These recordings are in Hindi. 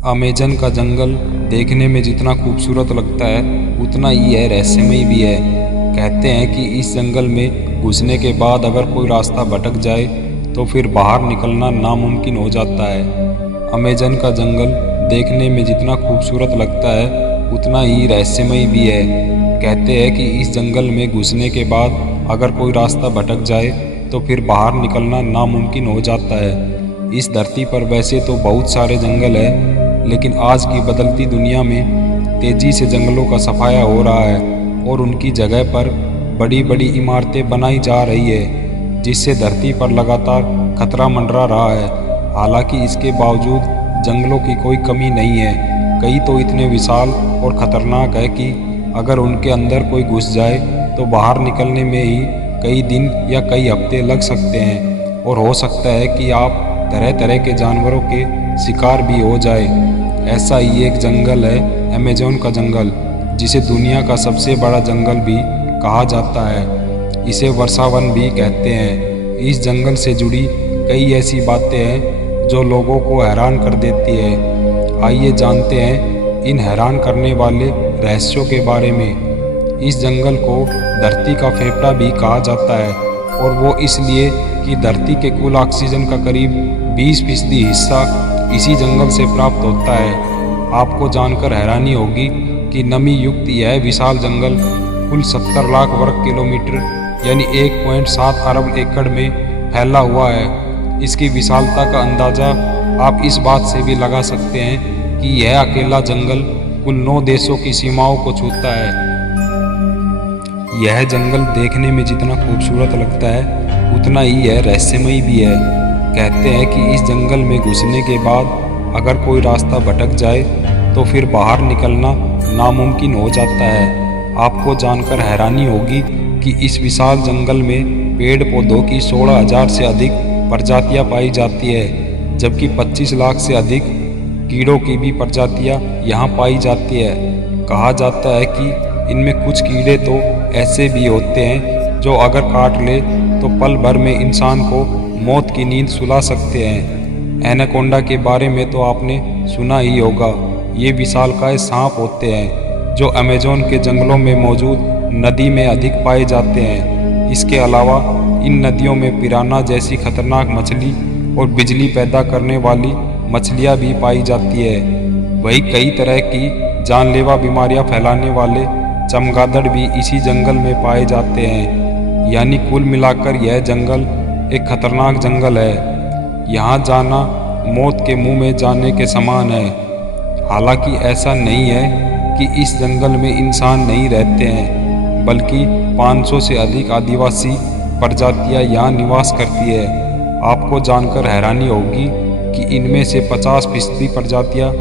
अमेज़न का जंगल देखने में जितना खूबसूरत लगता है उतना ही है रहस्यमयी भी है। कहते हैं कि इस जंगल में घुसने के बाद अगर कोई रास्ता भटक जाए तो फिर बाहर निकलना नामुमकिन हो जाता है। अमेज़न का जंगल देखने में जितना खूबसूरत लगता है उतना ही रहस्यमयी भी है। कहते हैं कि इस जंगल में घुसने के बाद अगर कोई रास्ता भटक जाए तो फिर बाहर निकलना नामुमकिन हो जाता है। इस धरती पर वैसे तो बहुत सारे जंगल हैं, लेकिन आज की बदलती दुनिया में तेज़ी से जंगलों का सफाया हो रहा है और उनकी जगह पर बड़ी बड़ी इमारतें बनाई जा रही है, जिससे धरती पर लगातार खतरा मंडरा रहा है। हालांकि इसके बावजूद जंगलों की कोई कमी नहीं है। कई तो इतने विशाल और ख़तरनाक है कि अगर उनके अंदर कोई घुस जाए तो बाहर निकलने में ही कई दिन या कई हफ्ते लग सकते हैं और हो सकता है कि आप तरह तरह के जानवरों के शिकार भी हो जाए। ऐसा ही एक जंगल है अमेज़न का जंगल, जिसे दुनिया का सबसे बड़ा जंगल भी कहा जाता है। इसे वर्षावन भी कहते हैं। इस जंगल से जुड़ी कई ऐसी बातें हैं जो लोगों को हैरान कर देती है। आइए जानते हैं इन हैरान करने वाले रहस्यों के बारे में। इस जंगल को धरती का फेफड़ा भी कहा जाता है और वो इसलिए कि धरती के कुल ऑक्सीजन का करीब 20% हिस्सा इसी जंगल से प्राप्त होता है। आपको जानकर हैरानी होगी कि नमी युक्त यह विशाल जंगल कुल 70 लाख वर्ग किलोमीटर यानी 1.7 अरब एकड़ में फैला हुआ है। इसकी विशालता का अंदाज़ा आप इस बात से भी लगा सकते हैं कि यह अकेला जंगल कुल 9 देशों की सीमाओं को छूता है। यह जंगल देखने में जितना खूबसूरत लगता है उतना ही यह रहस्यमयी भी है। कहते हैं कि इस जंगल में घुसने के बाद अगर कोई रास्ता भटक जाए तो फिर बाहर निकलना नामुमकिन हो जाता है। आपको जानकर हैरानी होगी कि इस विशाल जंगल में पेड़ पौधों की 16,000 से अधिक प्रजातियां पाई जाती है, जबकि 25 लाख से अधिक कीड़ों की भी प्रजातियां यहां पाई जाती है। कहा जाता है कि इनमें कुछ कीड़े तो ऐसे भी होते हैं जो अगर काट ले तो पल भर में इंसान को मौत की नींद सुला सकते हैं। एनाकोंडा के बारे में तो आपने सुना ही होगा। ये विशालकाय सांप होते हैं जो अमेज़न के जंगलों में मौजूद नदी में अधिक पाए जाते हैं। इसके अलावा इन नदियों में पिराना जैसी खतरनाक मछली और बिजली पैदा करने वाली मछलियाँ भी पाई जाती है। वही कई तरह की जानलेवा बीमारियाँ फैलाने वाले चमगादड़ भी इसी जंगल में पाए जाते हैं। यानी कुल मिलाकर यह जंगल एक खतरनाक जंगल है। यहाँ जाना मौत के मुंह में जाने के समान है। हालांकि ऐसा नहीं है कि इस जंगल में इंसान नहीं रहते हैं, बल्कि 500 से अधिक आदिवासी प्रजातियाँ यहाँ निवास करती है। आपको जानकर हैरानी होगी कि इनमें से 50% प्रजातियाँ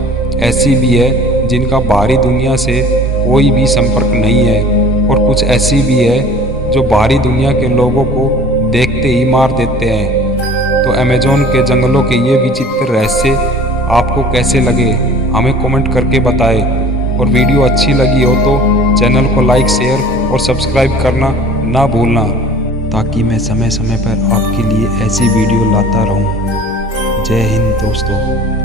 ऐसी भी है जिनका बाहरी दुनिया से कोई भी संपर्क नहीं है और कुछ ऐसी भी है जो बाहरी दुनिया के लोगों को देखते ही मार देते हैं। तो अमेज़न के जंगलों के ये विचित्र रहस्य आपको कैसे लगे हमें कमेंट करके बताएं। और वीडियो अच्छी लगी हो तो चैनल को लाइक, शेयर और सब्सक्राइब करना ना भूलना, ताकि मैं समय समय पर आपके लिए ऐसी वीडियो लाता रहूं। जय हिंद दोस्तों।